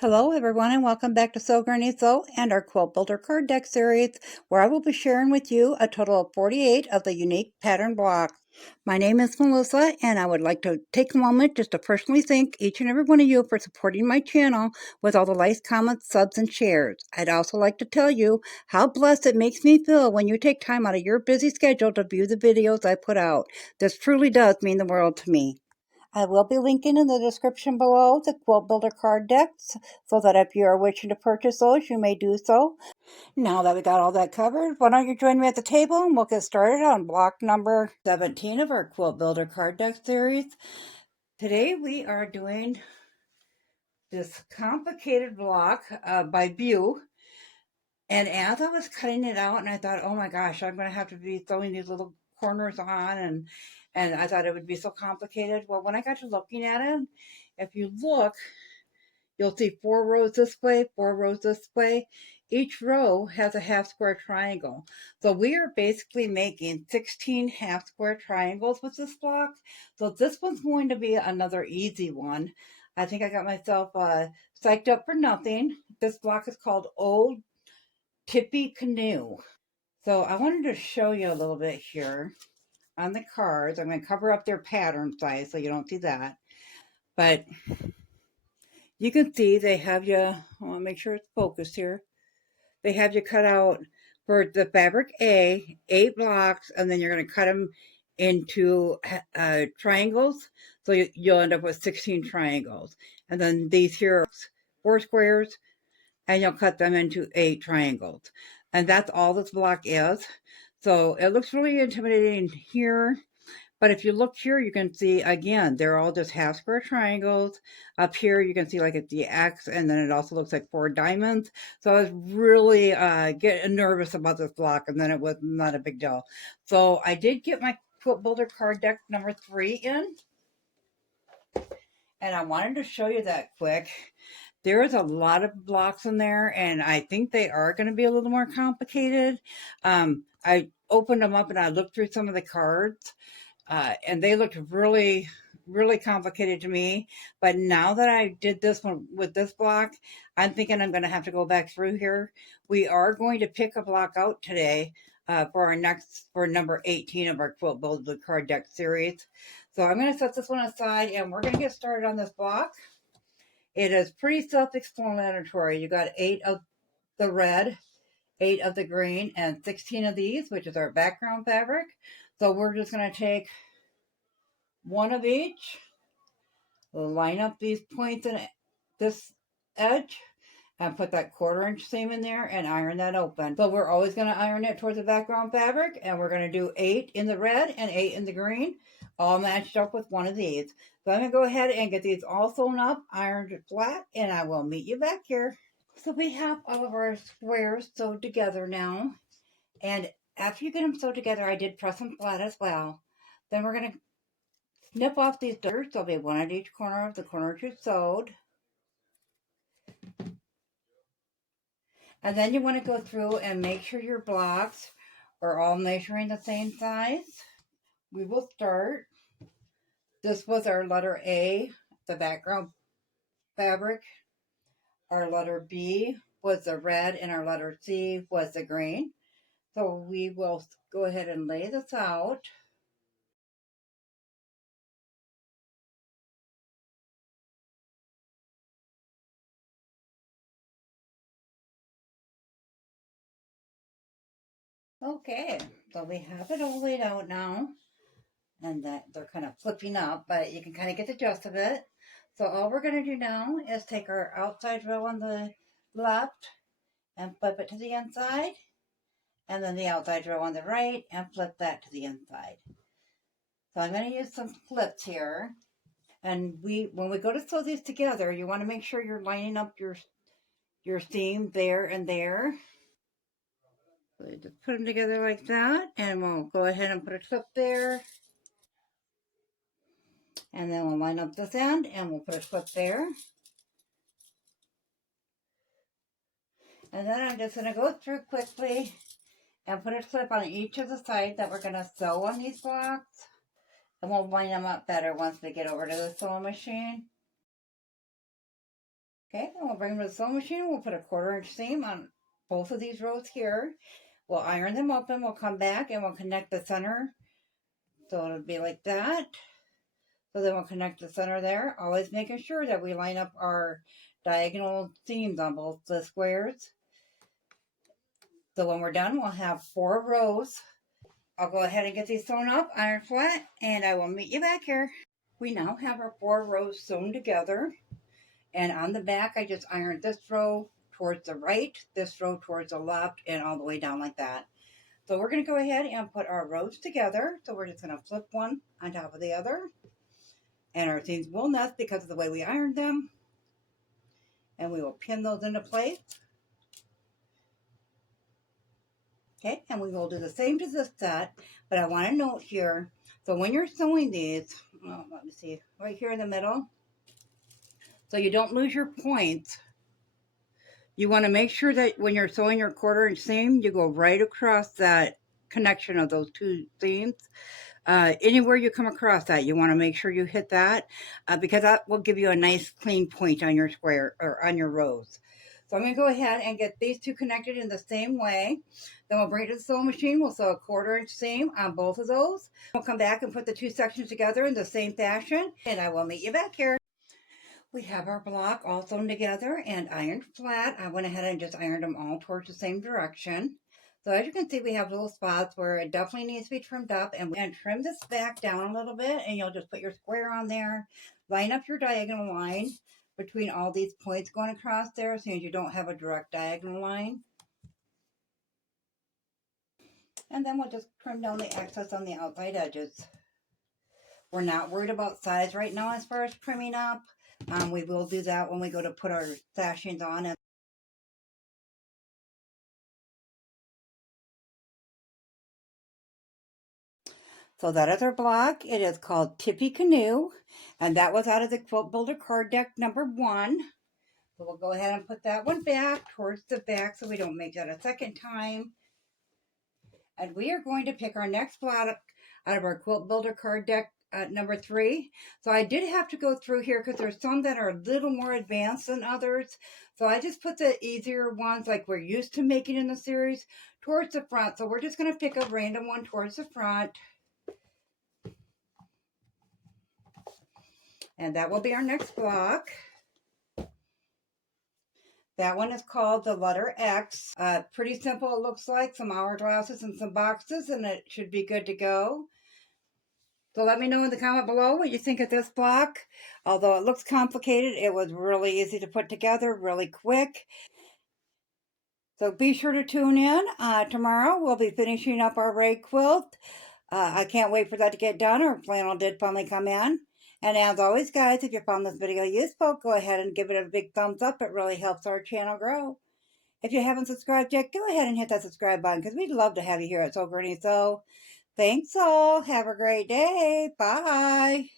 Hello everyone and welcome back to Sew Granny Sew and our Quilt Builder card deck series, where I will be sharing with you a total of 48 of the unique pattern blocks. My name is Melissa and I would like to take a moment just to personally thank each and every one of you for supporting my channel with all the likes, comments, subs, and shares. I'd also like to tell you how blessed it makes me feel when you take time out of your busy schedule to view the videos I put out. This truly does mean the world to me. I will be linking in the description below the Quilt Builder card decks so that if you are wishing to purchase those, you may do so. Now that we got all that covered, why don't you join me at the table and we'll get started on block number 17 of our Quilt Builder card deck series. Today we are doing this complicated block by View. And as I was cutting it out, and I thought, oh my gosh, I'm going to have to be sewing these little corners on, and I thought it would be so complicated. Well, when I got to looking at it, if you look, you'll see 4 rows this way, 4 rows this way. Each row has a half square triangle. So we are basically making 16 half square triangles with this block. So this one's going to be another easy one. I think I got myself psyched up for nothing. This block is called Old Tippy Canoe. So I wanted to show you a little bit here on the cards. I'm going to cover up their pattern size so you don't see that. But you can see they have you, I want to make sure it's focused here. They have you cut out for the fabric A, 8 blocks, and then you're going to cut them into triangles. So you'll end up with 16 triangles. And then these here are 4 squares, and you'll cut them into 8 triangles. And that's all this block is. So it looks really intimidating here. But if you look here, you can see, again, they're all just half square triangles. Up here, you can see like it's the X, and then it also looks like 4 diamonds. So I was really getting nervous about this block, and then it was not a big deal. So I did get my Quilt Builder card deck number 3 in. And I wanted to show you that quick. There is a lot of blocks in there, and I think they are going to be a little more complicated. I opened them up and I looked through some of the cards, and they looked really, really complicated to me. But now that I did this one with this block, I'm thinking I'm going to have to go back through here. We are going to pick a block out today for number 18 of our Quilt Builder card deck series. So I'm going to set this one aside and we're going to get started on this block. It is pretty self-explanatory. You got 8 of the red, 8 of the green, and 16 of these, which is our background fabric. So we're just going to take one of each, line up these points in this edge, and put that 1/4 inch seam in there and iron that open. So we're always going to iron it towards the background fabric, and we're going to do 8 in the red and 8 in the green, all matched up with one of these. So I'm going to go ahead and get these all sewn up, ironed flat, and I will meet you back here. So we have all of our squares sewed together now, and after you get them sewed together, I did press them flat as well. Then we're going to snip off these dirt. There'll be one at each corner of the corners you sewed. And then you want to go through and make sure your blocks are all measuring the same size. We will start. This was our letter A, the background fabric. Our letter B was the red, and our letter C was the green. So we will go ahead and lay this out. Okay, so we have it all laid out now. And that they're kind of flipping up, but you can kind of get the gist of it. So all we're going to do now is take our outside row on the left and flip it to the inside, and then the outside row on the right and flip that to the inside. So I'm going to use some flips here. And when we go to sew these together, you want to make sure you're lining up your seam there and there. So you just put them together like that, and we'll go ahead and put a clip there. And then we'll line up this end and we'll put a clip there. And then I'm just going to go through quickly and put a clip on each of the sides that we're going to sew on these blocks. And we'll line them up better once we get over to the sewing machine. Okay, then we'll bring them to the sewing machine. We'll put a 1/4 inch seam on both of these rows here. We'll iron them open. We'll come back and we'll connect the center. So it'll be like that. So then we'll connect the center there, always making sure that we line up our diagonal seams on both the squares. So when we're done, we'll have 4 rows. I'll go ahead and get these sewn up, iron flat, and I will meet you back here. We now have our 4 rows sewn together. And on the back, I just ironed this row towards the right, this row towards the left, and all the way down like that. So we're going to go ahead and put our rows together. So we're just going to flip one on top of the other. And our seams will nest because of the way we ironed them. And we will pin those into place. Okay, and we will do the same to this set, but I want to note here, so when you're sewing these, let me see, right here in the middle, so you don't lose your points, you want to make sure that when you're sewing your 1/4 inch seam, you go right across that connection of those 2 seams. Anywhere you come across that, you want to make sure you hit that because that will give you a nice clean point on your square or on your rows. So I'm going to go ahead and get these 2 connected in the same way. Then we'll bring it to the sewing machine. We'll sew a 1/4 inch seam on both of those. We'll come back and put the 2 sections together in the same fashion, and I will meet you back here. We have our block all sewn together and ironed flat. I went ahead and just ironed them all towards the same direction. So as you can see, we have little spots where it definitely needs to be trimmed up, and trim this back down a little bit, and you'll just put your square on there, line up your diagonal line between all these points going across there so you don't have a direct diagonal line. And then we'll just trim down the excess on the outside edges. We're not worried about size right now as far as trimming up. We will do that when we go to put our sashings on. So that is our block. It is called Tippy Canoe, and that was out of the Quilt Builder card deck number 1. So we'll go ahead and put that one back towards the back so we don't make that a second time. And we are going to pick our next block out of our Quilt Builder card deck number 3. So I did have to go through here because there's some that are a little more advanced than others. So I just put the easier ones like we're used to making in the series towards the front. So we're just going to pick a random one towards the front. And that will be our next block. That one is called the letter X. Pretty simple, it looks like. Some hourglasses and some boxes, and it should be good to go. So let me know in the comment below what you think of this block. Although it looks complicated, it was really easy to put together, really quick. So be sure to tune in. Tomorrow we'll be finishing up our raid quilt. I can't wait for that to get done. Our flannel did finally come in. And as always, guys, if you found this video useful, go ahead and give it a big thumbs up. It really helps our channel grow. If you haven't subscribed yet, go ahead and hit that subscribe button because we'd love to have you here at Sew Granny Sew. Thanks all. Have a great day. Bye.